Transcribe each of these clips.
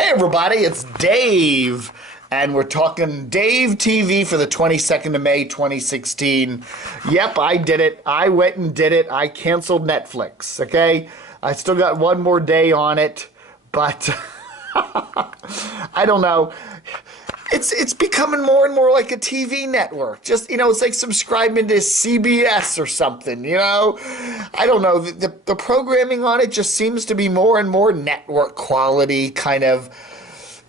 Hey everybody, it's Dave, and we're talking Dave TV for the 22nd of May 2016. Yep, I did it. I went and did it. I canceled Netflix, okay? I still got one more day on it, but I don't know. It's becoming more and more like a TV network. Just, it's like subscribing to CBS or something, I don't know. The programming on it just seems to be more and more network quality, kind of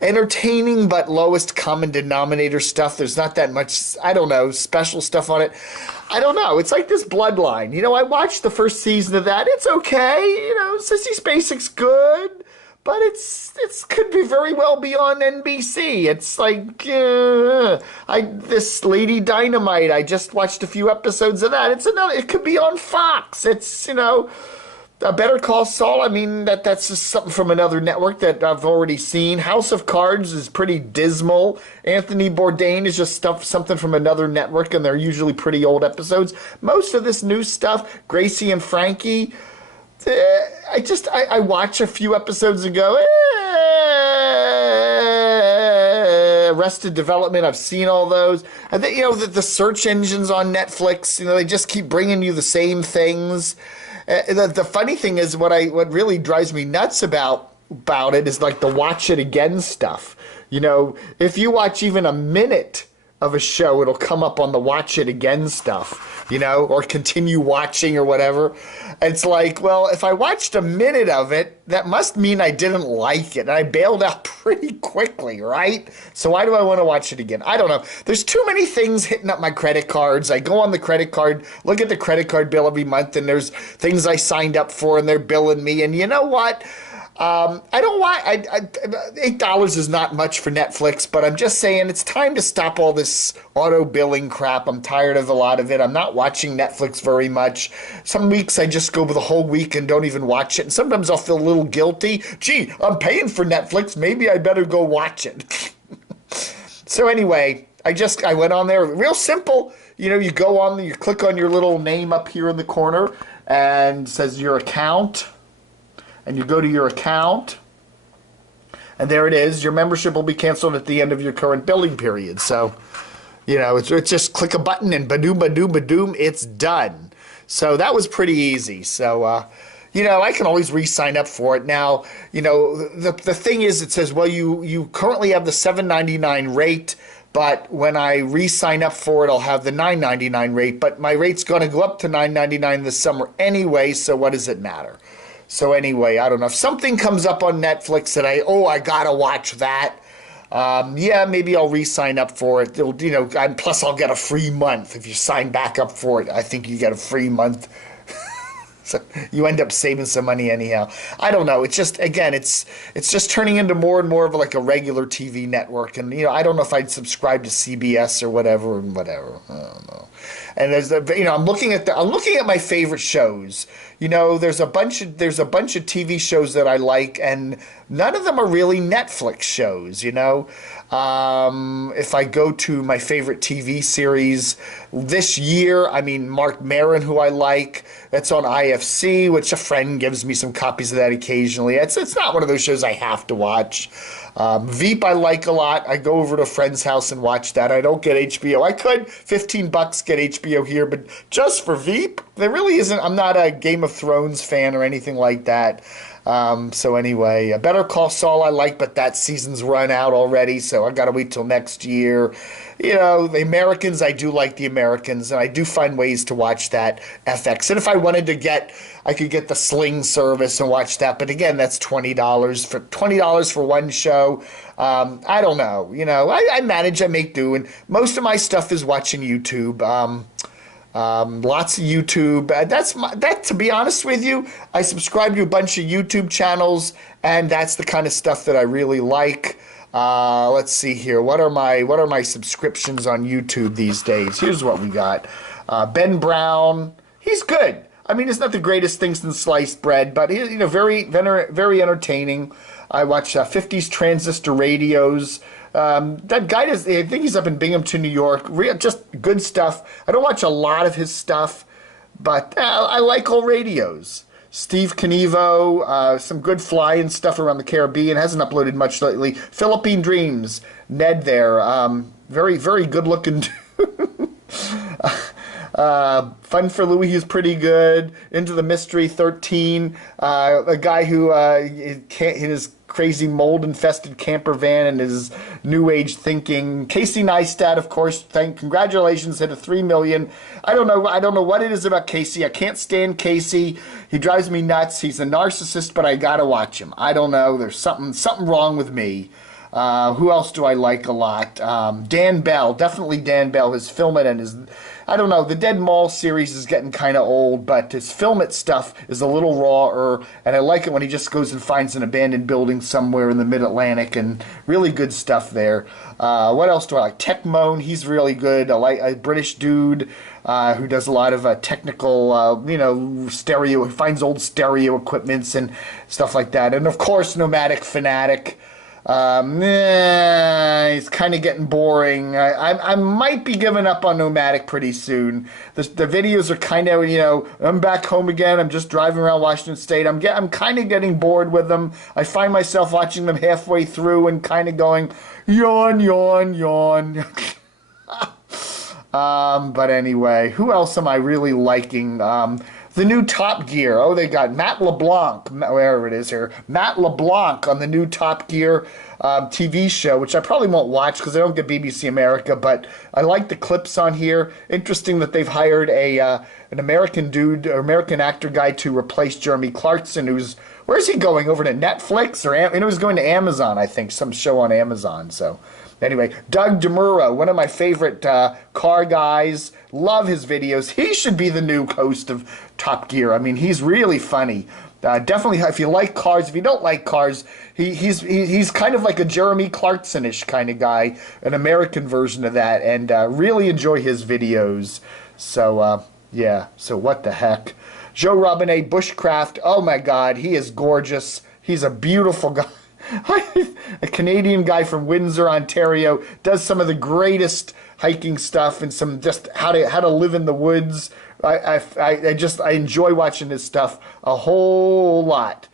entertaining, but lowest common denominator stuff. There's not that much, I don't know, special stuff on it. I don't know. It's like this Bloodline. I watched the first season of that. It's okay. Sissy Spacek's good. But it's could be very well be on NBC. It's like this Lady Dynamite. I just watched a few episodes of that. It could be on Fox. It's a Better Call Saul. I mean that's just something from another network that I've already seen. House of Cards is pretty dismal. Anthony Bourdain is just something from another network, and they're usually pretty old episodes. Most of this new stuff, Gracie and Frankie. I watch a few episodes and go, Arrested Development, I've seen all those. I think, the search engines on Netflix, they just keep bringing you the same things. The funny thing is what really drives me nuts about it is like the watch it again stuff. If you watch even a minute of a show, it'll come up on the watch it again stuff, or continue watching or whatever. It's like, well, if I watched a minute of it, that must mean I didn't like it, and I bailed out pretty quickly, right? So why do I want to watch it again? I don't know. There's too many things hitting up my credit cards. I go on the credit card, look at the credit card bill every month, and there's things I signed up for, and they're billing me, and you know what? I don't want, $8 is not much for Netflix, but I'm just saying it's time to stop all this auto billing crap. I'm tired of a lot of it. I'm not watching Netflix very much. Some weeks I just go the whole week and don't even watch it. And sometimes I'll feel a little guilty. Gee, I'm paying for Netflix. Maybe I better go watch it. So anyway, I went on there. Real simple. You go on, you click on your little name up here in the corner and it says your account. And you go to your account, and there it is. Your membership will be canceled at the end of your current billing period. So, it's just click a button and badoom, badoom, badoom, it's done. So that was pretty easy. So, I can always re-sign up for it. Now, the thing is, it says, well, you currently have the $7.99 rate, but when I re-sign up for it, I'll have the $9.99 rate. But my rate's going to go up to $9.99 this summer anyway, so what does it matter? So anyway, I don't know. If something comes up on Netflix that I gotta watch that, maybe I'll re-sign up for it. Plus I'll get a free month if you sign back up for it. I think you get a free month. So you end up saving some money anyhow. I don't know. It's just, again, it's just turning into more and more of like a regular TV network. And, I don't know if I'd subscribe to CBS or whatever and whatever. I don't know. And there's I'm looking at my favorite shows. There's a bunch of TV shows that I like, and none of them are really Netflix shows, If I go to my favorite TV series this year, Mark Maron, who I like, that's on IFC, which a friend gives me some copies of that occasionally. It's not one of those shows I have to watch. Veep I like a lot. I go over to a friend's house and watch that. I don't get HBO. I could $15 get HBO here, but just for Veep, there really isn't. I'm not a Game of Thrones fan or anything like that. So anyway, Better Call Saul I like, but that season's run out already, so I gotta wait till next year. The Americans, I do like the Americans, and I do find ways to watch that FX. And if I wanted to I could get the Sling service and watch that, but again, that's $20 for one show. I don't know. I manage, I make do, and most of my stuff is watching YouTube. Lots of YouTube. That, to be honest with you, I subscribe to a bunch of YouTube channels, and that's the kind of stuff that I really like. Let's see here. What are my subscriptions on YouTube these days? Here's what we got. Ben Brown. He's good. It's not the greatest thing since sliced bread, but he's very very entertaining. I watch 50s transistor radios. That guy I think he's up in Binghamton, New York. Just good stuff. I don't watch a lot of his stuff, but I like old radios. Steve Canivo, some good flying stuff around the Caribbean. Hasn't uploaded much lately. Philippine Dreams, Ned there. Very, very good looking. Fun for Louie, he's pretty good. Into the Mystery 13, a guy who can't in his crazy mold-infested camper van and his new age thinking. Casey Neistat, of course, congratulations, hit a 3 million. I don't know what it is about Casey. I can't stand Casey. He drives me nuts. He's a narcissist, but I gotta watch him. I don't know. There's something wrong with me. Who else do I like a lot? Dan Bell, definitely Dan Bell. His Film It and his, I don't know, the Dead Mall series is getting kind of old, but his Film It stuff is a little rawer, and I like it when he just goes and finds an abandoned building somewhere in the Mid-Atlantic, and really good stuff there. What else do I like? Tech Moan, he's really good. I like a British dude who does a lot of technical, stereo, finds old stereo equipments and stuff like that. And of course, Nomadic Fanatic. It's kind of getting boring. I might be giving up on Nomadic pretty soon. The videos are kind of, I'm back home again. I'm just driving around Washington State. I'm kind of getting bored with them. I find myself watching them halfway through and kind of going, yawn, yawn, yawn. But anyway, who else am I really liking? The new Top Gear. Oh, they got Matt LeBlanc, wherever it is here. Matt LeBlanc on the new Top Gear TV show, which I probably won't watch because I don't get BBC America, but I like the clips on here. Interesting that they've hired an American dude, or American actor guy to replace Jeremy Clarkson, where's he going? Over to Netflix? Or he's going to Amazon, I think, some show on Amazon, so... Anyway, Doug DeMuro, one of my favorite car guys. Love his videos. He should be the new host of Top Gear. I mean, he's really funny. Definitely, if you like cars, if you don't like cars, he's kind of like a Jeremy Clarkson-ish kind of guy, an American version of that, and really enjoy his videos. So, yeah, so what the heck. Joe Robinet Bushcraft, oh my God, he is gorgeous. He's a beautiful guy. A Canadian guy from Windsor, Ontario, does some of the greatest hiking stuff and some just how to live in the woods. I enjoy watching his stuff a whole lot.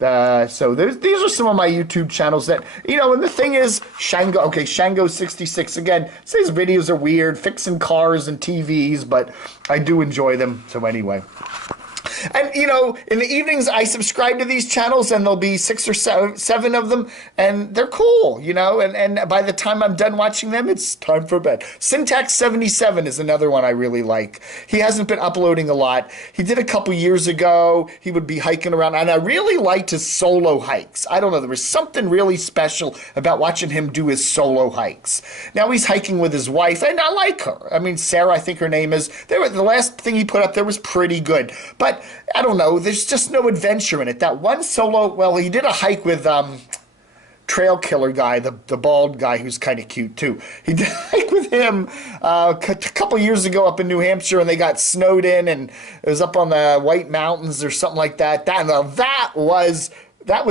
So these are some of my YouTube channels that, and the thing is, Shango66, again, his videos are weird, fixing cars and TVs, but I do enjoy them. So anyway. And, in the evenings, I subscribe to these channels, and there'll be 6 or 7 of them, and they're cool, and by the time I'm done watching them, it's time for bed. Sintax77 is another one I really like. He hasn't been uploading a lot. He did a couple years ago. He would be hiking around, and I really liked his solo hikes. I don't know. There was something really special about watching him do his solo hikes. Now he's hiking with his wife, and I like her. I mean, Sarah, I think her name is. The last thing he put up there was pretty good, but I don't know, there's just no adventure in it. That one solo, well, he did a hike with Trail Killer guy, the bald guy who's kind of cute too. He did a hike with him a couple years ago up in New Hampshire, and they got snowed in, and it was up on the White Mountains or something like that. That was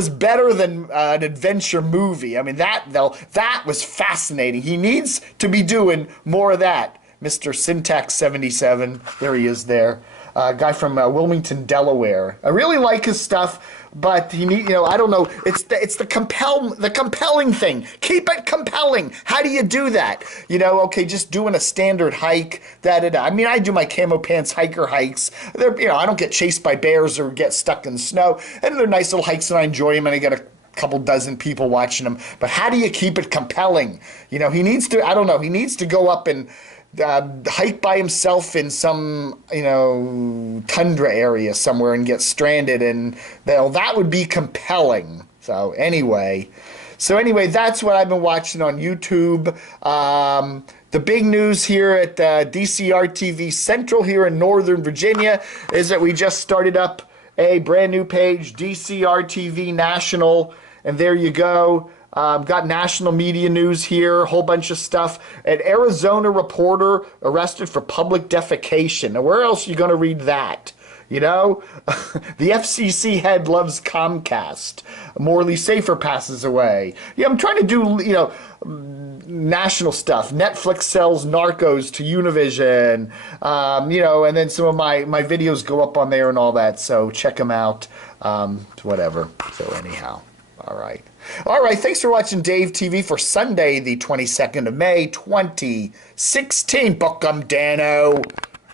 better than an adventure movie. I mean, that was fascinating. He needs to be doing more of that. Mr. Sintax77, there he is there. Guy from Wilmington, Delaware. I really like his stuff, but I don't know. It's the compelling thing. Keep it compelling. How do you do that? Okay, just doing a standard hike. I mean, I do my camo pants hiker hikes. I don't get chased by bears or get stuck in the snow, and they're nice little hikes, and I enjoy them, and I get a couple dozen people watching them. But how do you keep it compelling? He needs to. I don't know. He needs to go up and hike by himself in some, tundra area somewhere and get stranded, and that would be compelling. So anyway, that's what I've been watching on YouTube. The big news here at DCRTV Central here in Northern Virginia is that we just started up a brand new page, DCRTV National, and there you go. Got national media news here, a whole bunch of stuff. An Arizona reporter arrested for public defecation. Now, where else are you going to read that? You know, the FCC head loves Comcast. Morley Safer passes away. Yeah, I'm trying to do, you know, national stuff. Netflix sells Narcos to Univision, you know, and then some of my videos go up on there and all that. So check them out. Whatever. So anyhow, all right. All right, thanks for watching Dave TV for Sunday, the 22nd of May, 2016. Book 'em, Dano.